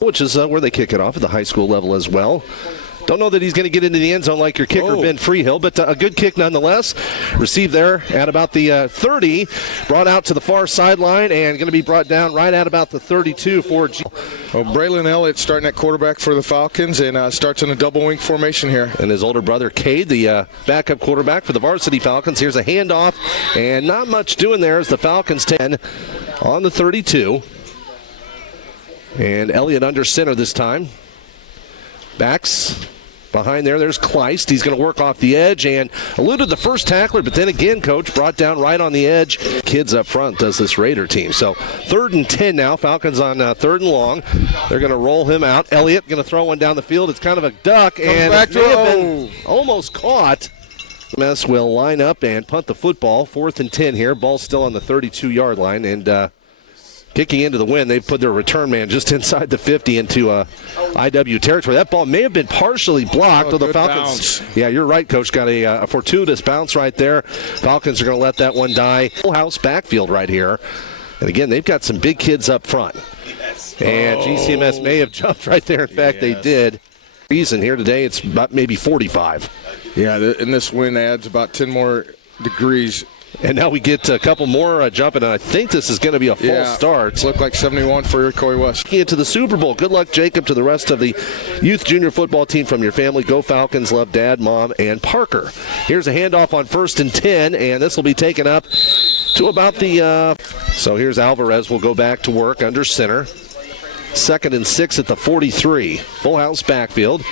which is where they kick it off at the high school level as well. Don't know that he's going to get into the end zone like your kicker, Ben Freehill, but a good kick nonetheless. Received there at about the 30, brought out to the far sideline, and going to be brought down right at about the 32 for Braylon Elliott starting at quarterback for the Falcons, and starts in a double wing formation here. And his older brother, Cade, the backup quarterback for the varsity Falcons. Here's a handoff, and not much doing there as the Falcons 10 on the 32. And Elliott under center this time. Backs behind there. There's Kleist. He's going to work off the edge and eluded the first tackler, but then again, Coach, brought down right on the edge. Kids up front does this Raider team. So 3rd and 10 now. Falcons on 3rd and long. They're going to roll him out. Elliott going to throw one down the field. It's kind of a duck, and it may have been almost caught. GCMS will line up and punt the football. 4th and 10 here. Ball still on the 32-yard line, and kicking into the wind, they've put their return man just inside the 50 into IW territory. That ball may have been partially blocked. The Falcons. Bounce. Yeah, you're right, Coach. Got a fortuitous bounce right there. Falcons are going to let that one die. Full house backfield right here. And again, they've got some big kids up front. And GCMS may have jumped right there. In fact, they did. Reason here today, it's about maybe 45. Yeah, and this wind adds about 10 more degrees. And now we get a couple more jumping, and I think this is going to be a false start. It looked like 71 for Iroquois West. Into the Super Bowl. Good luck, Jacob, to the rest of the youth junior football team from your family. Go Falcons. Love Dad, Mom, and Parker. Here's a handoff on 1st and 10, and this will be taken up to about the so here's Alvarez. Will go back to work under center. 2nd and 6 at the 43. Full house backfield.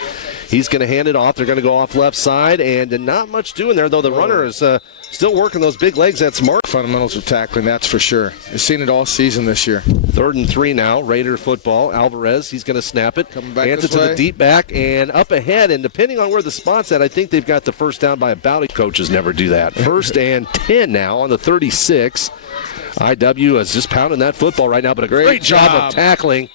He's going to hand it off. They're going to go off left side, and not much doing there, though the runner is still working those big legs. That's Mark. Fundamentals of tackling, that's for sure. I've seen it all season this year. 3rd and 3 now. Raider football. Alvarez, he's going to snap it. Coming back hands it to the deep back and up ahead, and depending on where the spot's at, I think they've got the first down by about a. Coaches never do that. 1st and 10 now on the 36. IW is just pounding that football right now, but a great job of tackling.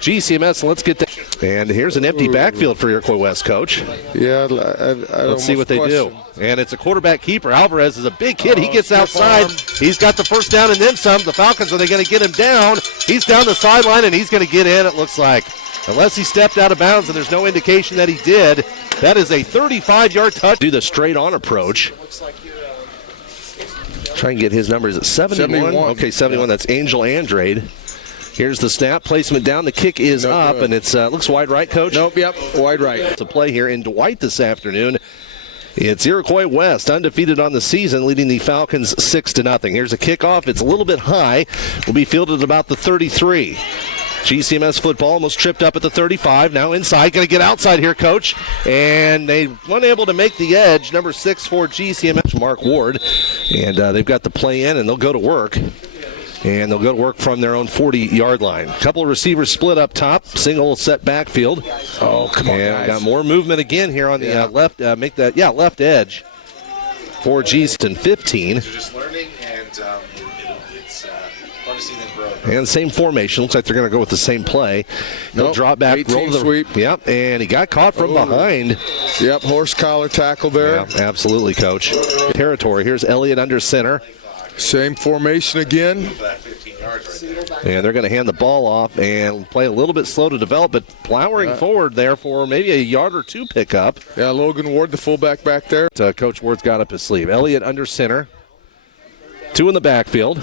GCMS, let's get that. And here's an empty backfield for Iroquois West, Coach. Yeah, let's see what they do. And it's a quarterback keeper. Alvarez is a big kid. He gets outside. He's got the first down and then some. The Falcons, are they going to get him down? He's down the sideline, and he's going to get in, it looks like. Unless he stepped out of bounds, and there's no indication that he did. That is a 35-yard touch. Do the straight-on approach. Try and get his numbers at 71. Okay, 71. That's Angel Andrade. Here's the snap, placement down, the kick is up, and it's looks wide right, Coach? Nope, yep, wide right. It's a play here in Dwight this afternoon. It's Iroquois West, undefeated on the season, leading the Falcons 6-0. Here's a kickoff. It's a little bit high. Will be fielded at about the 33. GCMS football almost tripped up at the 35. Now inside, going to get outside here, Coach. And they weren't able to make the edge. Number 6 for GCMS, Mark Ward. And they've got the play in, and they'll go to work. And they'll go to work from their own 40-yard line. A couple of receivers split up top. Single set backfield. Oh, come on, guys. Got more movement again here on the left. Left edge for G-Ston 15. They're just learning, and it's fun to see them grow. And same formation. Looks like they're going to go with the same play. They'll drop back, roll the sweep. Yep, and he got caught from behind. Yep, horse collar tackle there. Yeah, absolutely, Coach. Territory. Here's Elliott under center. Same formation again. And they're going to hand the ball off and play a little bit slow to develop, but plowing forward there for maybe a yard or two pickup. Yeah, Logan Ward, the fullback back there. Coach Ward's got up his sleeve. Elliott under center. 2 in the backfield.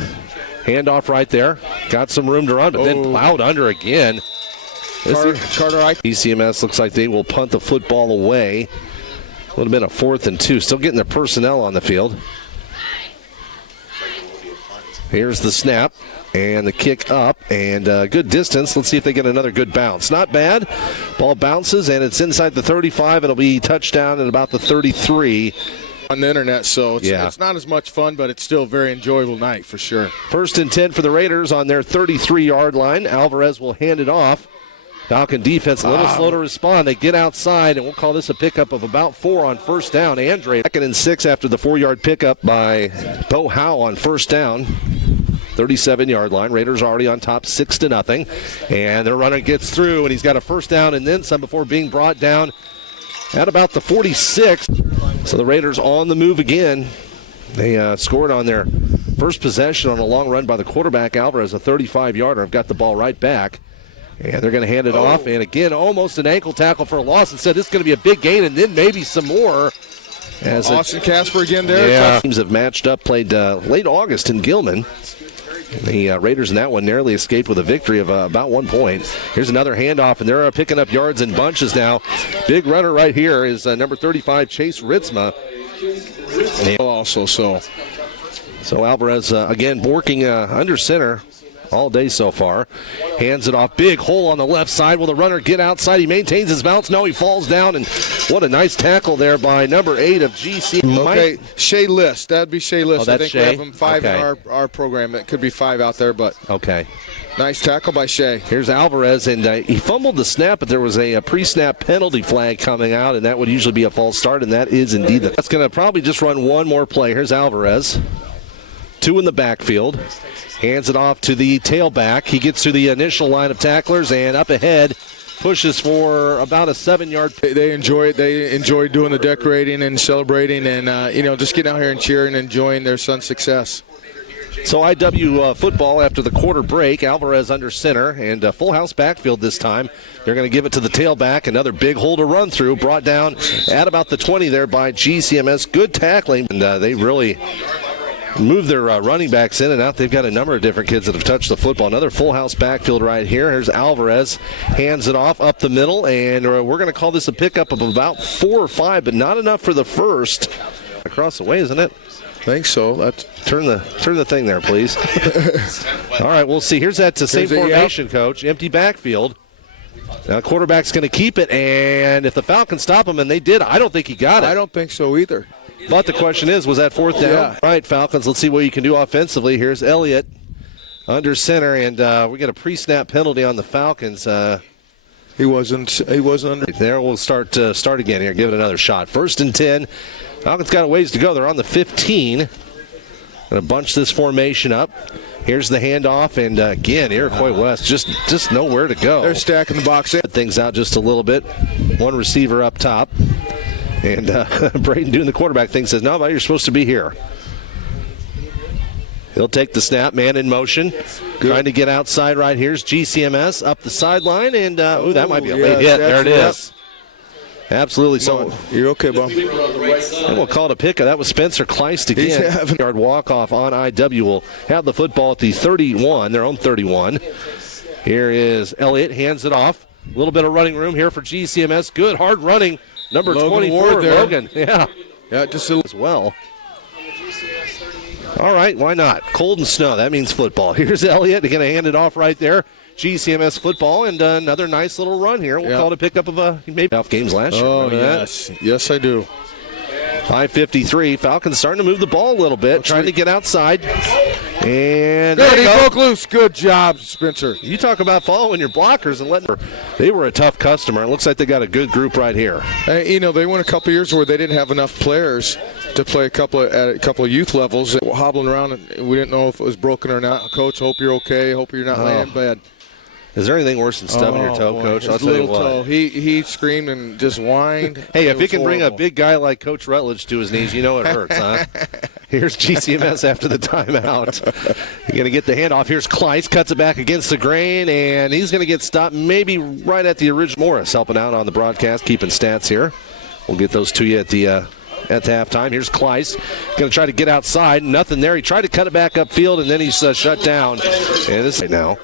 Handoff right there. Got some room to run, but then plowed under again. Carter Ike. GCMS looks like they will punt the football away. Would have been a 4th and 2. Still getting their personnel on the field. Here's the snap and the kick up and good distance. Let's see if they get another good bounce. Not bad. Ball bounces and it's inside the 35. It'll be touchdown at about the 33. On the internet, so it's not as much fun, but it's still a very enjoyable night for sure. 1st and 10 for the Raiders on their 33-yard line. Alvarez will hand it off. Falcon defense a little slow to respond. They get outside, and we'll call this a pickup of about 4 on 1st down. Andre, 2nd and 6 after the 4-yard pickup by Bo Howe on 1st down. 37-yard line. Raiders already on top 6-0. And their runner gets through, and he's got a 1st down and then some before being brought down at about the 46. So the Raiders on the move again. They scored on their first possession on a long run by the quarterback, Alvarez, a 35-yarder. I've got the ball right back. And they're going to hand it off. And again, almost an ankle tackle for a loss. Instead, this is going to be a big gain, and then maybe some more. As Austin Casper again there. Yeah. Teams have matched up, played late August in Gilman. The Raiders in that one narrowly escaped with a victory of about 1 point. Here's another handoff, and they're picking up yards in bunches now. Big runner right here is number 35, Chase Ritzma. So Alvarez, again, working under center all day so far. Hands it off. Big hole on the left side. Will the runner get outside? He maintains his bounce. No, he falls down. And what a nice tackle there by number 8 of GC. Okay, Shea List. That'd be Shea List. Oh, that's I think Shea? we have him 5 in our program. It could be 5 out there, but okay. Nice tackle by Shea. Here's Alvarez, and he fumbled the snap, but there was a pre-snap penalty flag coming out, and that would usually be a false start, and that is indeed. That's going to probably just run one more play. Here's Alvarez. 2 in the backfield. Hands it off to the tailback. He gets to the initial line of tacklers and up ahead. Pushes for about a 7-yard. They enjoy it. They enjoy doing the decorating and celebrating and, just getting out here and cheering and enjoying their son's success. So IW football after the quarter break. Alvarez under center and full house backfield this time. They're going to give it to the tailback. Another big hole to run through. Brought down at about the 20 there by GCMS. Good tackling. And they really move their running backs in and out. They've got a number of different kids that have touched the football. Another full house backfield right here. Here's Alvarez. Hands it off up the middle, and we're going to call this a pickup of about 4 or 5, but not enough for the first. Across the way, isn't it? I think so. Turn the thing there, please. All right, we'll see. Here's that same formation, Coach. Empty backfield. Now, quarterback's going to keep it, and if the Falcons stop him, and they did, I don't think he got it. I don't think so either. But the question is, was that 4th down? Yeah. All right, Falcons, let's see what you can do offensively. Here's Elliott under center, and we got a pre-snap penalty on the Falcons. He wasn't under. There, we'll start again here. Give it another shot. 1st and 10. Falcons got a ways to go. They're on the 15. Going to bunch this formation up. Here's the handoff, and again, Iroquois West just nowhere to go. They're stacking the box in. Things out just a little bit. One receiver up top. And Braden doing the quarterback thing says, no, but you're supposed to be here. He'll take the snap, man in motion. Good. Trying to get outside right here. Here's GCMS up the sideline, and that might be a late hit. There it is. Absolutely. So you're okay, Bob. And we'll call it a pickup. That was Spencer Kleist again. Yard walk-off on IW. Will have the football at the 31, their own 31. Here is Elliott, hands it off. A little bit of running room here for GCMS. Good, hard running. Number Logan 24, Logan. Yeah, just as well. All right, why not? Cold and snow, that means football. Here's Elliott. They're going to hand it off right there. GCMS football, and another nice little run here. We'll call it a pickup of maybe off games last year. Oh, yes. Yes, I do. 5:53. Falcons starting to move the ball a little bit, trying to get outside. And there he broke loose. Good job, Spencer. You talk about following your blockers and letting. They were a tough customer. It looks like they got a good group right here. They went a couple years where they didn't have enough players to play at a couple of youth levels. They were hobbling around, and we didn't know if it was broken or not. Coach, hope you're okay. Hope you're not laying bad. Is there anything worse than stubbing your toe, Coach? I'll tell you what. Toe. He screamed and just whined. Hey, if it can bring a big guy like Coach Rutledge to his knees, you know it hurts, huh? Here's GCMS after the timeout. You're going to get the handoff. Here's Kleist, cuts it back against the grain, and he's going to get stopped maybe right at the original. Morris helping out on the broadcast, keeping stats here. We'll get those to you at the halftime. Here's Kleist. Going to try to get outside. Nothing there. He tried to cut it back upfield, and then he's shut down. And this right now.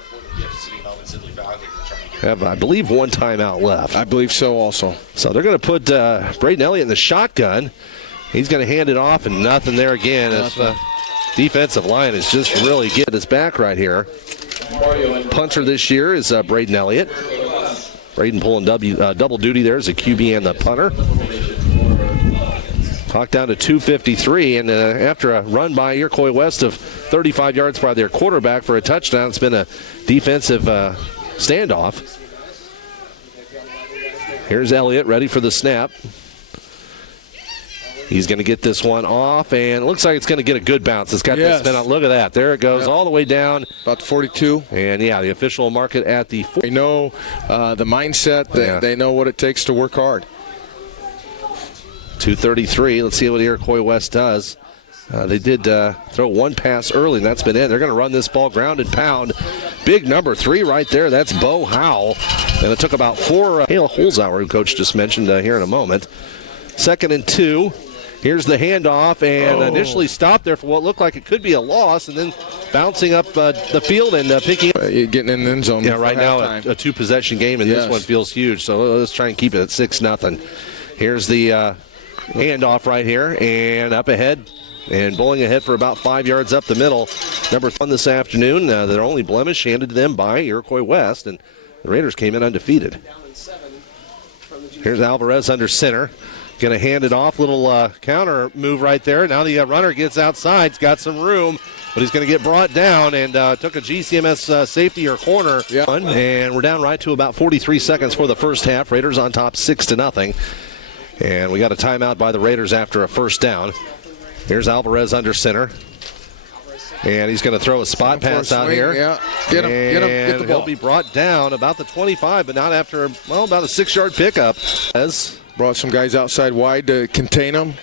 Have, I believe, one timeout left. I believe so also. So they're going to put Braden Elliott in the shotgun. He's going to hand it off, and nothing there again. As defensive line is just really getting his back right here. Punter this year is Braden Elliott. Braden pulling double duty there as a QB and the punter. Clock down to 2:53, and after a run by Iroquois West of 35 yards by their quarterback for a touchdown, it's been a defensive standoff. Here's Elliott ready for the snap. He's going to get this one off, and it looks like it's going to get a good bounce. It's got that spin out. Look at that. There it goes all the way down. About 42. And, the official will mark it at the 4. They know the mindset. They know what it takes to work hard. 2:33. Let's see what Iroquois West does. They did throw one pass early, and that's been it. They're going to run this ball ground and pound big number 3 right there. That's Bo Howell. And it took about 4. Hale Holzhauer, who Coach just mentioned here in a moment. 2nd and 2. Here's the handoff, and initially stopped there for what looked like it could be a loss, and then bouncing up the field and picking up. Getting in the end zone. Yeah, right now a 2-possession game, and this one feels huge. So let's try and keep it at 6-0. Here's the handoff right here, and up ahead, and bowling ahead for about 5 yards up the middle. Number 1 this afternoon, their only blemish handed to them by Iroquois West, and the Raiders came in undefeated. Here's Alvarez under center. Going to hand it off. Little counter move right there. Now the runner gets outside. He's got some room, but he's going to get brought down and took a GCMS safety or corner. Yep. And we're down right to about 43 seconds for the first half. Raiders on top 6-0. And we got a timeout by the Raiders after a first down. Here's Alvarez under center. And he's going to throw a spot pass out here. Yeah. Get him. Get the ball. He'll be brought down about the 25, but not after, about a 6-yard pickup. Brought some guys outside wide to contain them.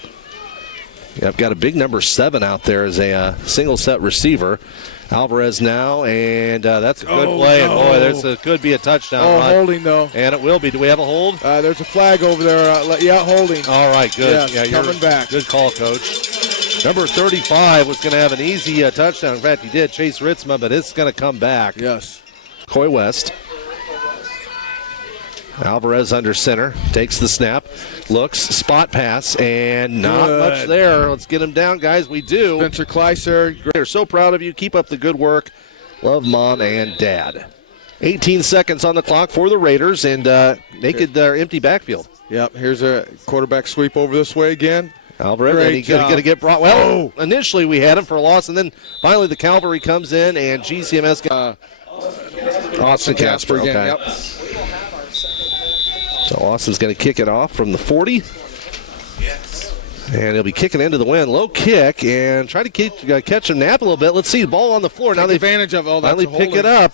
Yeah, I've got a big number 7 out there as a single set receiver. Alvarez now, and that's a good play. No. And boy, could be a touchdown. Holding though. And it will be. Do we have a hold? There's a flag over there. Holding. All right, good. Yes, coming back. Good call, Coach. Number 35 was going to have an easy touchdown. In fact, he did, Chase Ritzma, but it's going to come back. Yes. Coy West. Alvarez under center, takes the snap, looks, spot pass, and not much there. Let's get him down, guys. We do. Spencer Kleiser. We're so proud of you. Keep up the good work. Love Mom and Dad. 18 seconds on the clock for the Raiders, and naked empty backfield. Yep, here's a quarterback sweep over this way again. Alvarez, and he's going to get brought. Well, initially we had him for a loss, and then finally the cavalry comes in, and GCMS. Austin Casper again. Okay. Yep. So Austin's going to kick it off from the 40. And he'll be kicking into the wind. Low kick and try to catch him nap a little bit. Let's see the ball on the floor. Now they advantage of finally pick it up.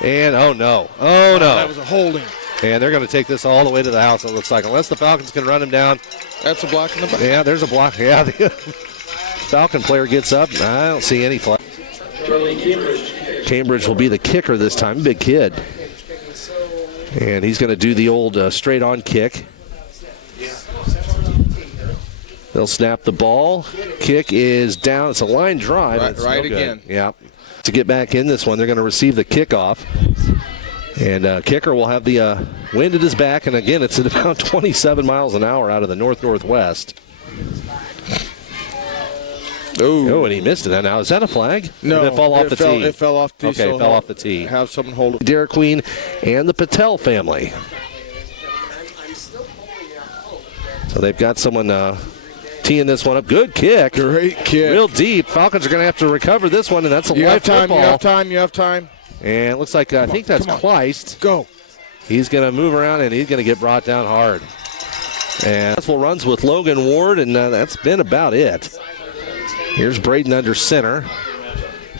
And oh no. That was a holding. And they're going to take this all the way to the house, it looks like. Unless the Falcons can run him down. That's a block in the back. Yeah, there's a block. Yeah, the Falcon player gets up. I don't see any flag. Cambridge will be the kicker this time. Big kid. And he's going to do the old straight-on kick. They'll snap the ball. Kick is down. It's a line drive. Right again. Yeah. To get back in this one, they're going to receive the kickoff. And kicker will have the wind at his back. And, again, it's at about 27 miles an hour out of the north-northwest. Oh, and he missed it. Now, is that a flag? No. Or did it fall off the tee? It fell off the tee. Okay, it fell off the tee. Have someone hold it. Derek Queen and the Patel family. So they've got someone teeing this one up. Good kick. Great kick. Real deep. Falcons are going to have to recover this one, and that's a live football. You have time. And it looks like, I think that's Kleist. Go. He's going to move around, and he's going to get brought down hard. And that's what runs with Logan Ward, and that's been about it. Here's Braden under center.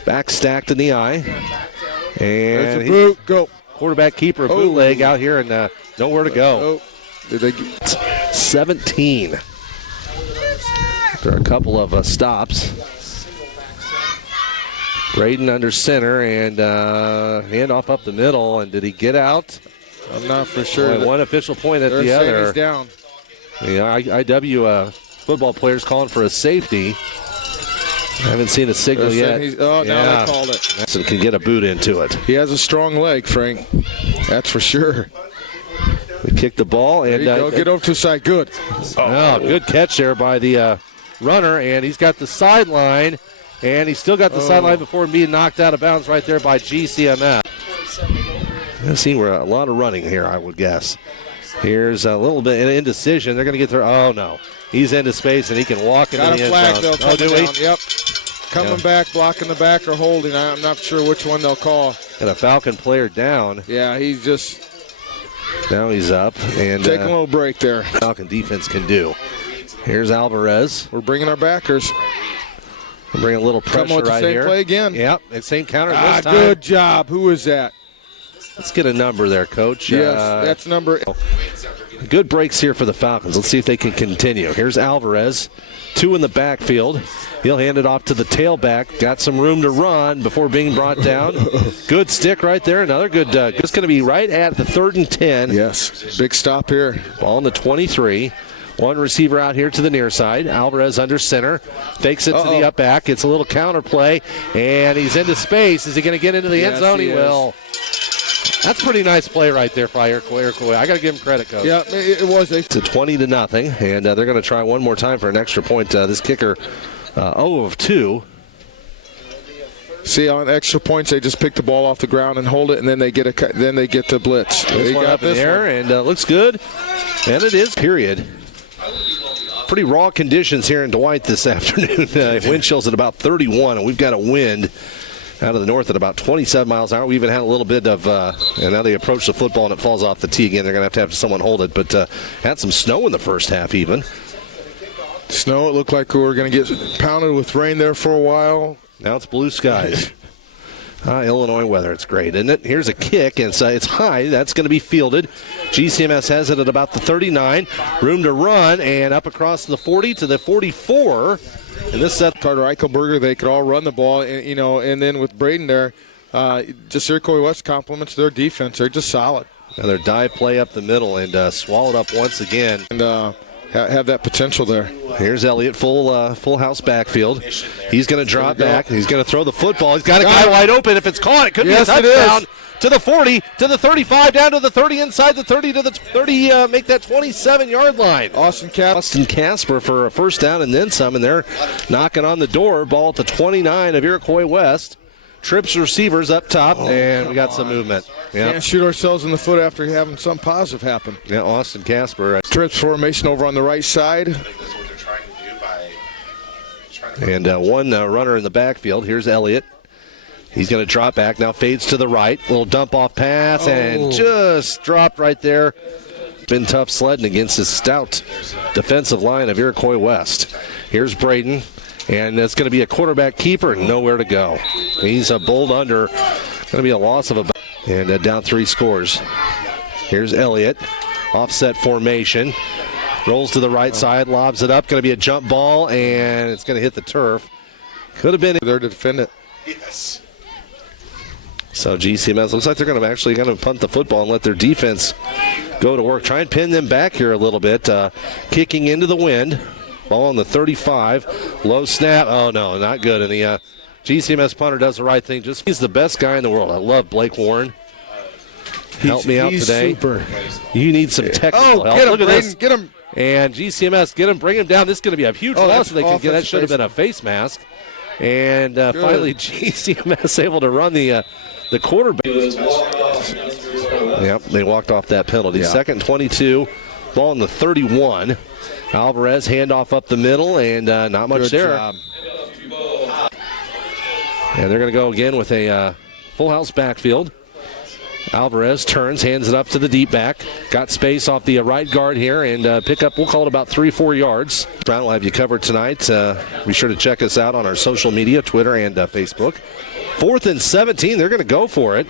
Back stacked in the eye. And there's a boot. Go. Quarterback keeper, bootleg out here, and nowhere to go. Did they get 17. After a couple of stops. Braden under center, and handoff up the middle. And did he get out? I'm not for sure. One official point at the other. He's down. The IW football players calling for a safety. I haven't seen a signal yet. Now they called it. So can get a boot into it. He has a strong leg, Frank. That's for sure. We kick the ball. And get over to the side. Good. Good catch there by the runner. And he's got the sideline. And he's still got the sideline before being knocked out of bounds right there by GCMS. I've seen a lot of running here, I would guess. Here's a little bit of indecision. They're going to get there. Oh, no. He's into space, and he can walk into the end zone. Got a flag, though. Do we? Yep. Coming back, blocking the back, or holding. I'm not sure which one they'll call. And a Falcon player down. Yeah, he's just... Now he's up. And taking a little break there. Falcon defense can do. Here's Alvarez. We're bringing our backers. We'll bring a little pressure right here. Same play again. Yep, same counter this time. Good job. Who is that? Let's get a number there, Coach. Yes, that's number. good breaks here for the Falcons. Let's see if they can continue. Here's Alvarez, 2 in the backfield. He'll hand it off to the tailback. Got some room to run before being brought down. Good stick right there. Another good. It's going to be right at the 3rd and 10. Yes, big stop here. Ball on the 23. One receiver out here to the near side. Alvarez under center. Fakes it to the up back. It's a little counter play, and he's into space. Is he going to get into the end zone? He will. That's a pretty nice play right there for Iroquois. I got to give him credit, Coach. Yeah, it was. It's a 20-0, and they're going to try one more time for an extra point. This kicker, 0 of 2. See, on extra points, they just pick the ball off the ground and hold it, and then they get the blitz. They got up in the air, and looks good. And it is, period. Pretty raw conditions here in Dwight this afternoon. Wind chills at about 31, and we've got a wind out of the north at about 27 miles an hour. We even had a little bit of, and now they approach the football and it falls off the tee again. They're going to have someone hold it, but had some snow in the first half even. Snow, it looked like we were going to get pounded with rain there for a while. Now it's blue skies. Illinois weather, it's great, isn't it? Here's a kick, and it's high. That's going to be fielded. GCMS has it at about the 39. Room to run, and up across the 40 to the 44. And this set Carter Eichelberger, they could all run the ball, and then with Braden there, just Iroquois West compliments their defense. They're just solid. Another dive play up the middle and swallowed up once again. And have that potential there. Here's Elliott, full house backfield. He's going to drop back. He's going to throw the football. He's got a guy wide open. If it's caught, it could be a touchdown. To the 40, to the 35, down to the 30, inside the 30 to the 30, make that 27-yard line. Austin Casper for a first down and then some, and they're knocking on the door. Ball at the 29 of Iroquois West. Trips receivers up top, and we got some movement. Yep. Can't shoot ourselves in the foot after having something positive happen. Yeah, Austin Casper. Trips formation over on the right side. And one runner in the backfield. Here's Elliott. He's going to drop back. Now fades to the right. Little dump off pass and just dropped right there. Been tough sledding against his stout defensive line of Iroquois West. Here's Braden. And it's going to be a quarterback keeper. Nowhere to go. He's a bowled under. Going to be a loss of about. And down 3 scores. Here's Elliott. Offset formation. Rolls to the right side. Lobs it up. Going to be a jump ball. And it's going to hit the turf. Could have been there to defend it. Yes. So GCMS looks like they're going to actually punt the football and let their defense go to work. Try and pin them back here a little bit. Kicking into the wind. Ball on the 35. Low snap. Oh, no, not good. And the GCMS punter does the right thing. He's the best guy in the world. I love Blake Warren. Help me out today. Super. You need some technical help. Get him, look at Braden, this. Get him. And GCMS, get him, bring him down. This is going to be a huge loss if they can get. That should have been a face mask. And finally, GCMS able to run the quarterback. Yep, they walked off that penalty. Yeah. 2nd 22, ball on the 31. Alvarez, handoff up the middle, and not much there. Job. And they're going to go again with a full house backfield. Alvarez turns, hands it up to the deep back. Got space off the right guard here and pick up, we'll call it about 3-4 yards. Brown will have you covered tonight. Be sure to check us out on our social media, Twitter and Facebook. 4th and 17, they're going to go for it.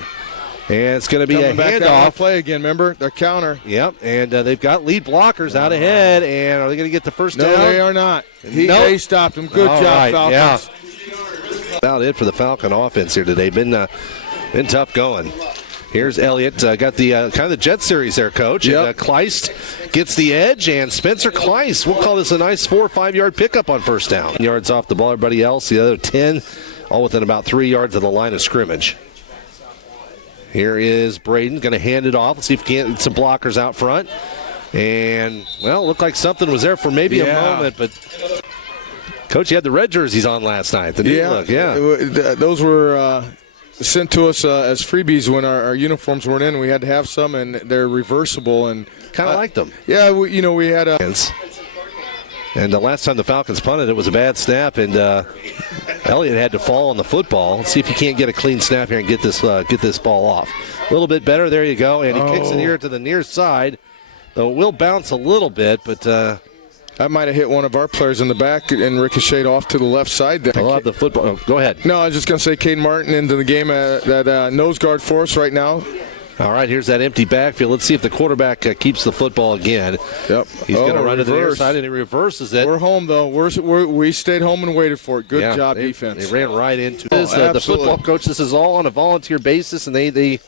And it's going to be a handoff. Play again, remember? Their counter. Yep, and they've got lead blockers out ahead. And are they going to get the first down? No, they are not. They stopped him. Good job, Falcons. Yeah. About it for the Falcon offense here today. Been tough going. Here's Elliott. Got the kind of the jet series there, Coach. Yep. And, Kleist gets the edge, and Spencer Kleist, we'll call this a nice 4 or 5 yard pickup on first down. Yards off the ball, everybody else, the other 10, all within about 3 yards of the line of scrimmage. Here is Braden, going to hand it off. Let's see if we can get some blockers out front. And, well, looked like something was there for maybe a moment, but Coach, you had the red jerseys on last night. The new look, those were sent to us as freebies when our uniforms weren't in. We had to have some, and they're reversible. And kind of liked them. Yeah, we had a. And the last time the Falcons punted, it was a bad snap, and Elliott had to fall on the football. Let's see if he can't get a clean snap here and get this ball off. A little bit better. There you go. And he kicks it here to the near side. Though it will bounce a little bit, but that might have hit one of our players in the back and ricocheted off to the left side there. I'll have the football. Oh, go ahead. No, I was just going to say Caden Martin into the game, that nose guard for us right now. All right, here's that empty backfield. Let's see if the quarterback keeps the football again. Yep. He's going to run to the near reverse. side, and he reverses it. We're home, though. We stayed home and waited for it. Good job, defense. They ran right into it. The football coach, this is all on a volunteer basis, and they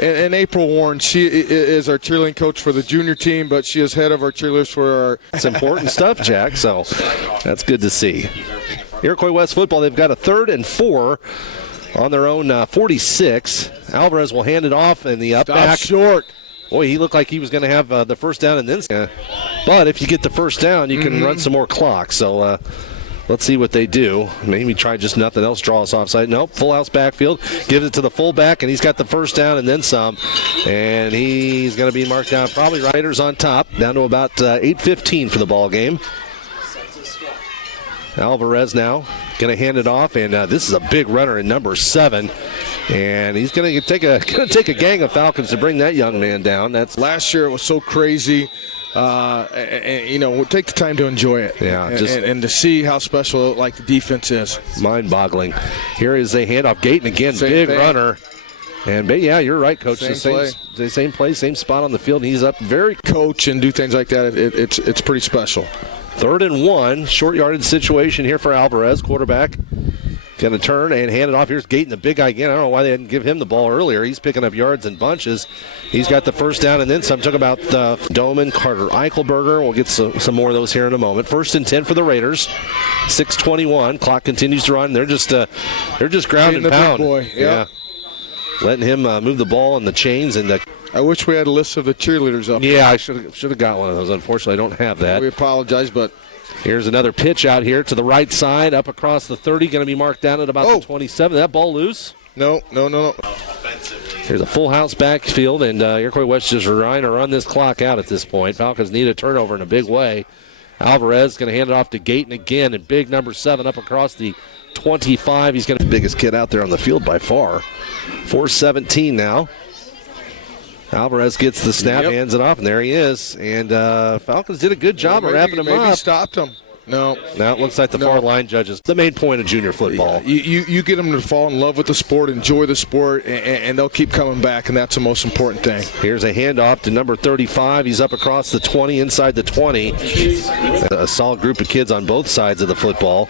And April Warren, she is our cheerleading coach for the junior team, but she is head of our cheerleaders for our... It's important stuff, Jack, so that's good to see. Iroquois West football, they've got a 3rd and 4 on their own 46. Alvarez will hand it off in the up back. Short. Boy, he looked like he was going to have the first down and then. But if you get the first down, you can run some more clock. So let's see what they do. Maybe try just nothing else, draw us offside. Nope, full house backfield. Gives it to the fullback, and he's got the first down and then some. And he's going to be marked down. Probably Riders on top, down to about 8:15 for the ball game. Alvarez now going to hand it off, and this is a big runner in number 7, and he's going to take a gang of Falcons to bring that young man down. That's last year. It was so crazy. And we'll take the time to enjoy it. Yeah, and to see how special the defense is. Mind-boggling. Here is a handoff. Gayton again, big runner. And yeah, you're right, Coach. The same play, same spot on the field. And he's up very coach and do things like that. It's pretty special. 3rd and 1, short yardage situation here for Alvarez, quarterback. Going to turn and hand it off. Here's Gayton, the big guy again. I don't know why they didn't give him the ball earlier. He's picking up yards in bunches. He's got the first down and then some. Talk about Doman, Carter, Eichelberger. We'll get some more of those here in a moment. 1st and 10 for the Raiders. 6:21. Clock continues to run. They're just ground and pound. Big boy. Yeah. Letting him move the ball in the chains and I wish we had a list of the cheerleaders up. Yeah, I should have got one of those. Unfortunately, I don't have that. We apologize, but here's another pitch out here to the right side, up across the 30, going to be marked down at about the 27. That ball loose? No. Here's a full house backfield, and Iroquois West just trying to run this clock out at this point. Falcons need a turnover in a big way. Alvarez going to hand it off to Gayton again, and big number 7 up across the 25. He's going to be the biggest kid out there on the field by far. 4:17 now. Alvarez gets the snap, hands it off, and there he is. And Falcons did a good job of wrapping him up. Maybe stopped him. No. Now it looks like the far line judges. The main point of junior football. You get them to fall in love with the sport, enjoy the sport, and they'll keep coming back, and that's the most important thing. Here's a handoff to number 35. He's up across the 20, inside the 20. A solid group of kids on both sides of the football,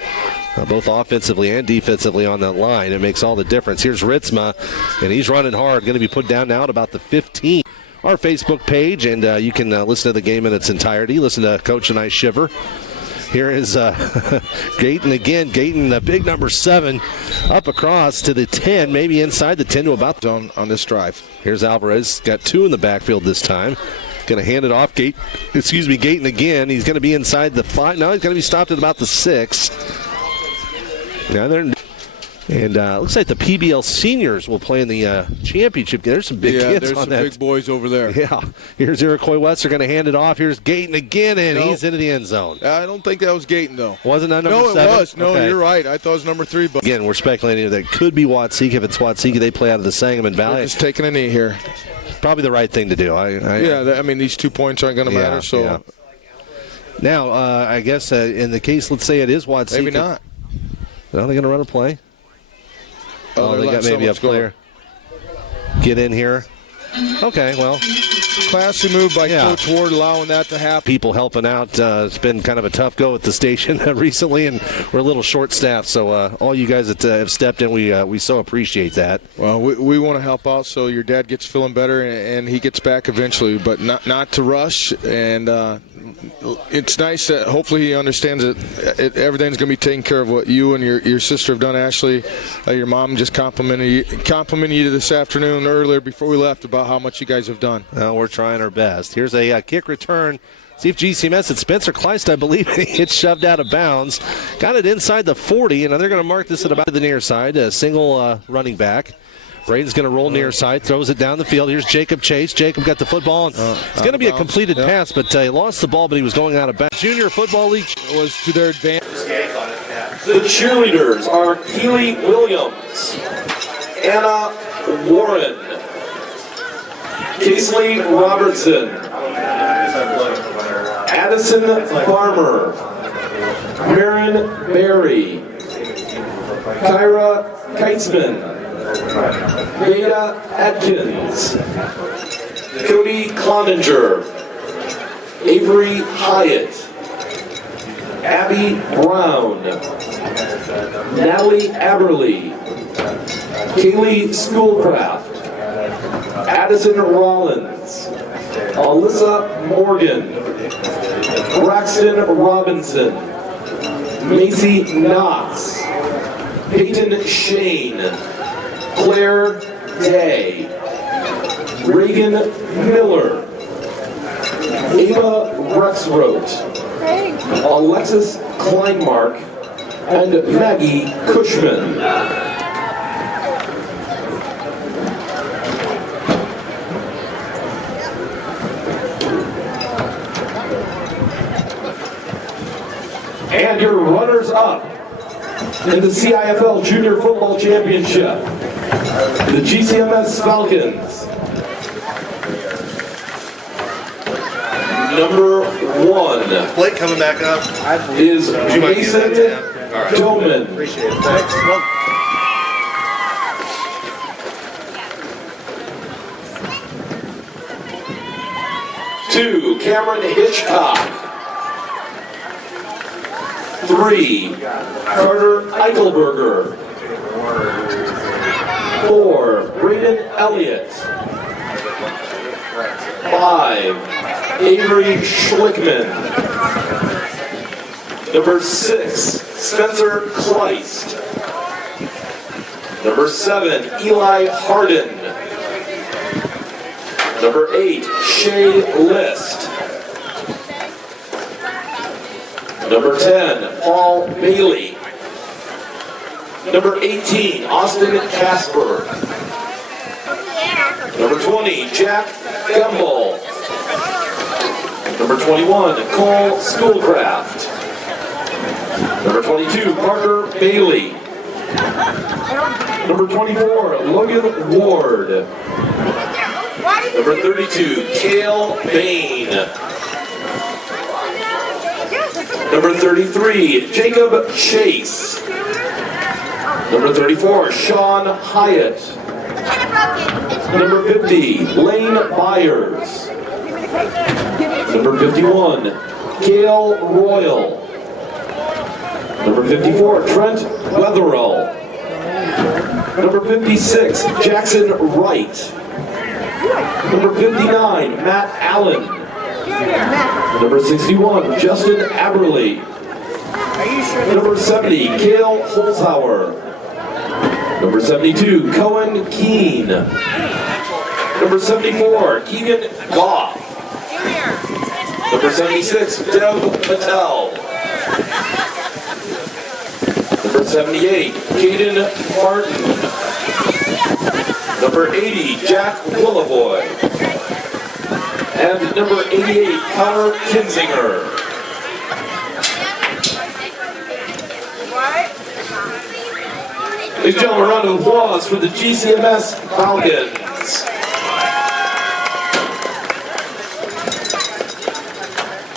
both offensively and defensively on that line. It makes all the difference. Here's Ritzma, and he's running hard. Going to be put down now at about the 15. Our Facebook page, and you can listen to the game in its entirety. Listen to Coach and I shiver. Here is Gayton again. Gayton, the big number 7, up across to the 10, maybe inside the 10 to about on this drive. Here's Alvarez, got 2 in the backfield this time. Going to hand it off. Gayton again. He's going to be inside the 5. No, he's going to be stopped at about the 6. Now they're. And looks like the PBL seniors will play in the championship. There's some big kids there's on some that. Big boys over there. Yeah. Here's Iroquois West. They're going to hand it off. Here's Gayton again, and he's into the end zone. I don't think that was Gayton, though. Wasn't that number 7? No, it was. No, okay. You're right. I thought it was number 3. But again, we're speculating that it could be Watsika. If it's Watsika, they play out of the Sangamon Valley. They're just taking a knee here. Probably the right thing to do. I mean, these 2 points aren't going to matter. So yeah. Now, I guess in the case, let's say it is Watsika. Maybe not. Are they going to run a play? Oh, they got maybe a player. Get in here. Okay, well. Classy move by Coach Ward allowing that to happen. People helping out. It's been kind of a tough go at the station recently, and we're a little short-staffed. So all you guys that have stepped in, we so appreciate that. Well, we want to help out so your dad gets feeling better and he gets back eventually, but not to rush. And it's nice that hopefully he understands that everything's going to be taken care of. What you and your sister have done, Ashley. Your mom just complimented you this afternoon earlier before we left about how much you guys have done. Well, we're trying our best. Here's a kick return. See if GCMS and Spencer Kleist, I believe, it's shoved out of bounds. Got it inside the 40, and they're going to mark this at about the near side. A single running back. Braden's going to roll near side, throws it down the field. Here's Jacob Chase. Jacob got the football. And it's going to be a completed pass, but he lost the ball, but he was going out of bounds. Junior Football League was to their advantage. The cheerleaders are Keely Williams, Anna Warren, Casely Robertson, Addison Farmer, Marin Berry, Kyra Keitzman, Beta Atkins, Cody Cloninger, Avery Hyatt, Abby Brown, Natalie Aberly, Kaylee Schoolcraft, Addison Rollins, Alyssa Morgan, Braxton Robinson, Macy Knox, Peyton Shane, Claire Day, Reagan Miller, Ava Rexroth, Alexis Kleinmark, and Maggie Cushman. And your runners-up in the CIFL Junior Football Championship, the GCMS Falcons. Number 1 Blake coming back up. is You might do that, Mason Tim. All right. Doman. Appreciate it. Thanks. 2, Cameron Hitchcock. 3, Carter Eichelberger. 4, Braden Elliott. 5, Avery Schlickman. Number 6, Spencer Kleist. Number 7, Eli Hardin. Number 8, Shay List. Number 10, Paul Bailey. Number 18, Austin Casper. Number 20, Jack Gumbel. Number 21, Cole Schoolcraft. Number 22, Parker Bailey. Number 24, Logan Ward. Number 32, Cale Bain. Number 33, Jacob Chase. Number 34, Sean Hyatt. Number 50, Lane Byers. Number 51, Gail Royal. Number 54, Trent Wetherell. Number 56, Jackson Wright. Number 59, Matt Allen. Number 61, Justin Aberly. Number 70, Cale Holzhauer. Number 72, Cohen Keene. Number 74, Keegan Goff. Number 76, Dev Patel. Number 78, Caden Martin. Number 80, Jack Willavoy. And number 88, Connor Kinzinger. Ladies and gentlemen, a round of applause for the GCMS Falcons.